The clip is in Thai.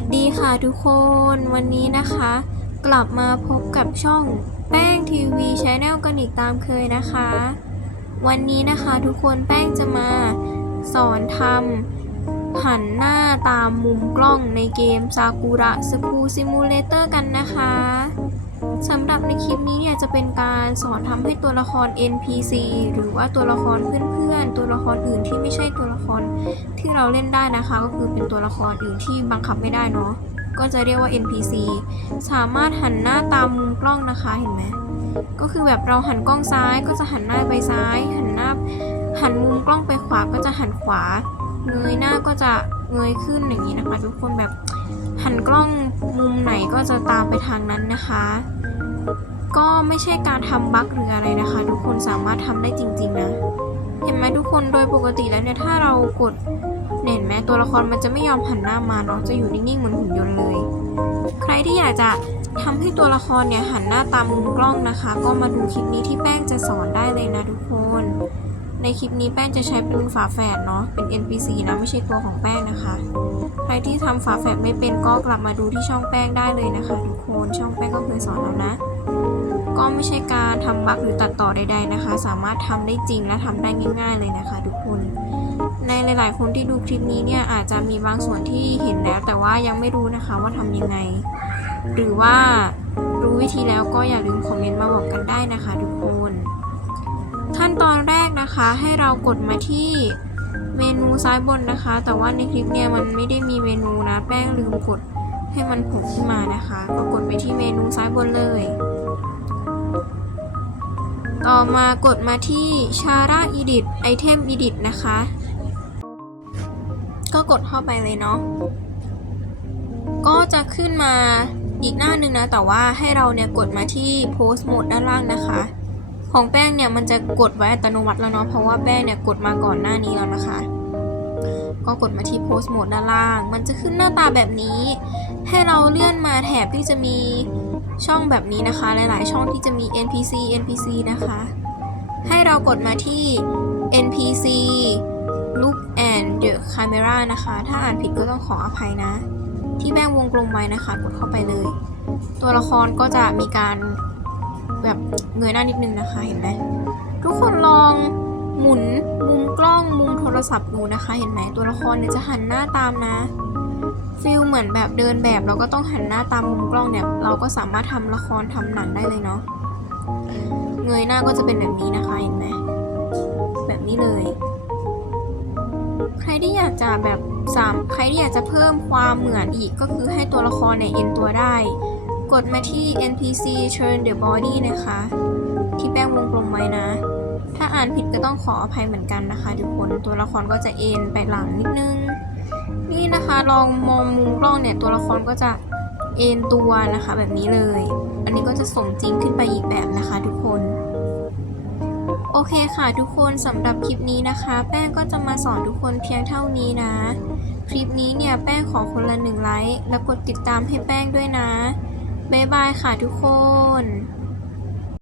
สดีค่ะทุกคนวันนี้นะคะ กลับมาพบกับช่องแป้งทีวีชแนลกันอีกตามเคยนะคะ วันนี้นะคะทุกคนแป้งจะมาสอนทำหันหน้าตามมุมกล้องในเกมซากุระสกูซิมูเลเตอร์กันนะคะ สำหรับในคลิปนี้เนี่ยจะเป็นการสอนทำให้ตัวละคร NPC หรือว่าตัวละครเพื่อนๆ ตัวละครอื่นที่ไม่ใช่ตัวละครที่เราเล่นได้นะคะ ก็คือเป็นตัวละครอื่นที่บังคับไม่ได้เนาะก็จะเรียกว่า NPC สามารถหันหน้าตามมุมกล้องนะคะเห็นไหมก็คือแบบเราหันกล้องซ้ายก็จะหันหน้าไปซ้าย หันหน้าหันมุมกล้องไปขวาก็จะหันขวา เงยหน้าก็จะเงยขึ้นอย่างนี้นะคะ ทุกคนแบบ หันกล้องมุมไหนก็จะตามไปทางนั้นนะคะ ก็ไม่ใช่การทำบั๊กหรืออะไรนะคะ ทุกคนสามารถทำได้จริงๆนะ เห็นไหมทุกคนโดยปกติแล้วเนี่ยถ้าเรากดเห็นไหมตัวละครมันจะไม่ยอมหันหน้ามาเนาะจะอยู่นิ่งๆเหมือนหุ่นยนต์เลย ใครที่อยากจะทำให้ตัวละครเนี่ยหันหน้าตามมุมกล้องนะคะ ก็มาดูคลิปนี้ที่แป้งจะสอนได้เลยนะทุกคน ในคลิปนี้แป้งจะใช้เป็นฝาแฝดเนาะเป็น NPC นะไม่ใช่ตัวของแป้งนะคะ ที่ทำฝาแฝดไม่เป็นก็กลับมาดูที่ช่องแป้งได้เลยนะคะทุกคนช่องแป้งก็เคยสอนแล้วนะ ก็ไม่ใช่การทำบั๊กหรือตัดต่อใด ๆนะคะ สามารถทำได้จริงและทำได้ง่าย ๆเลยนะคะ ทุกคนในหลาย ๆ คนที่ดูคลิปนี้เนี่ยอาจจะมีบางส่วนที่เห็นแล้ว แต่ว่ายังไม่รู้นะคะว่าทำยังไง หรือว่ารู้วิธีแล้วก็อย่าลืมคอมเมนต์มาบอกกันได้นะคะ ทุกคน ขั้นตอนแรกนะคะให้เรากดมาที่ เมนูซ้ายบนนะคะ แต่ว่าในคลิปเนี่ยมันไม่ได้มีเมนูนะ แป้งลืมกดให้มันโผล่ขึ้นมานะคะ ก็กดไปที่เมนูซ้ายบนเลย ต่อมากดมาที่ Chara Edit Item Edit นะคะ ก็กดเข้าไปเลยเนาะ ก็จะขึ้นมาอีกหน้าหนึ่งนะ แต่ว่าให้เราเนี่ยกดมาที่ Post Mode ด้านล่างนะคะ ของแป้งเนี่ยมันจะกดไว้อัตโนมัติแล้วเนาะเพราะว่าแป้งเนี่ยกดมาก่อนหน้านี้แล้วนะคะ ก็กดมาที่ Post Mode ด้านล่าง มันจะขึ้นหน้าตาแบบนี้ ให้เราเลื่อนมาแถบที่จะมีช่องแบบนี้นะคะ หลาย ๆ ช่องที่จะมี NPC NPC นะคะ ให้เรากดมาที่ NPC Look and the Camera นะคะ ถ้าอ่านผิดก็ต้องขออภัยนะ ที่แป้งวงกลมไว้นะคะ กดเข้าไปเลย ตัวละครก็จะมีการ แบบเงยหน้านิดนึงนะคะเห็นไหมทุกคนลองหมุนมุมกล้องมุมโทรศัพท์ดูนะคะ เห็นไหมตัวละครเนี่ยจะหันหน้าตามนะฟิลเหมือนแบบเดินแบบเราก็ต้องหันหน้าตามมุมกล้องเนี่ย เราก็สามารถทำละครทำหนังได้เลยเนาะเงยหน้าก็จะเป็นแบบนี้นะคะเห็นไหมแบบนี้เลย ใครที่อยากจะแบบสามใครที่อยากจะเพิ่มความเหมือนอีกก็คือให้ตัวละครเนี่ยเอ็นตัวได้ กดมาที่ NPC turn the body นะคะ ที่แป้งวงกลมไว้นะ ถ้าอ่านผิดก็ต้องขออภัยเหมือนกันนะคะทุกคนตัวละครก็จะเอ็นไปหลังนิดนึง นี่นะคะลองมองมุมกล้องเนี่ยตัวละครก็จะเอ็นตัวนะคะแบบนี้เลย อันนี้ก็จะสมจริงขึ้นไปอีกแบบนะคะทุกคน โอเคค่ะทุกคนสำหรับคลิปนี้นะคะ แป้งก็จะมาสอนทุกคนเพียงเท่านี้นะ คลิปนี้เนี่ยแป้งขอคนละหนึ่งไลค์แล้วกดติดตามให้แป้งด้วยนะ บ๊ายบายค่ะทุกคน